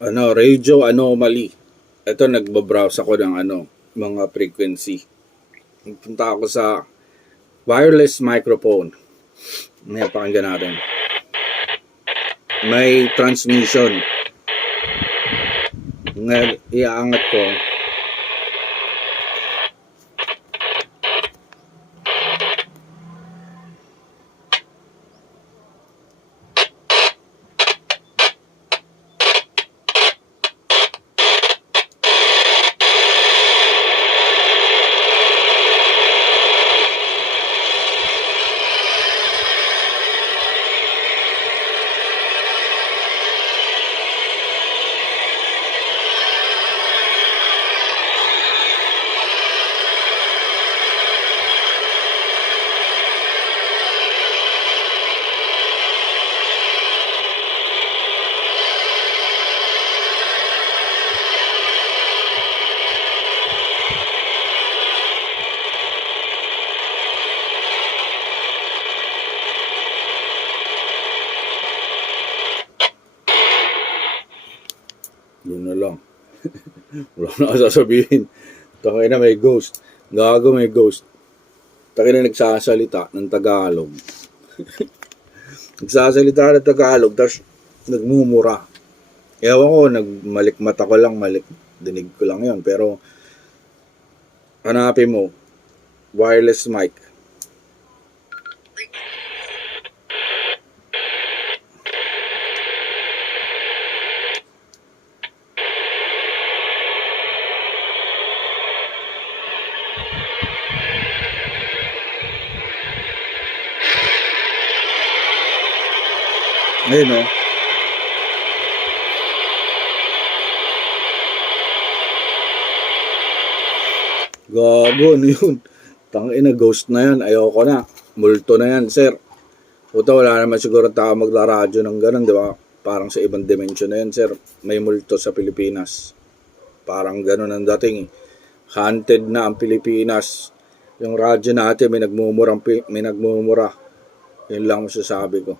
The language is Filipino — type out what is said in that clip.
Radio anomaly. Ito, nagbabrowse ako ng mga frequency. Punta ako sa wireless microphone. Ngayon, pakinggan natin. May transmission. Ngayon, iaangat ko. Yun na lang. Wala na sasabihin. Takay na may ghost. Gago may ghost. Takay na nagsasalita ng Tagalog. Nagsasalita ng Tagalog, tapos nagmumura. Ewan ko, nagmalikmata ko lang, dinig ko lang yun. Pero, hanapin mo, wireless mic. Ayun o. Gago, ano yun? Tangina, ghost na yan. Ayoko na. Multo na yan, sir. Puta, wala naman siguro tao maglaradyo ng ganun, di ba? Parang sa ibang dimension na yan, sir. May multo sa Pilipinas. Parang ganun ang dating. Haunted na ang Pilipinas. Yung radyo natin, may nagmumura. Yun lang masasabi ko.